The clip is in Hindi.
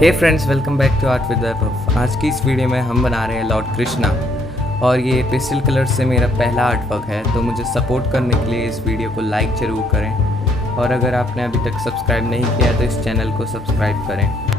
Hey friends, welcome back to art with वैभव। आज की इस वीडियो में हम बना रहे हैं लॉर्ड कृष्णा और ये पेस्टल कलर से मेरा पहला आर्टवर्क है। तो मुझे सपोर्ट करने के लिए इस वीडियो को लाइक ज़रूर करें और अगर आपने अभी तक सब्सक्राइब नहीं किया तो इस चैनल को सब्सक्राइब करें।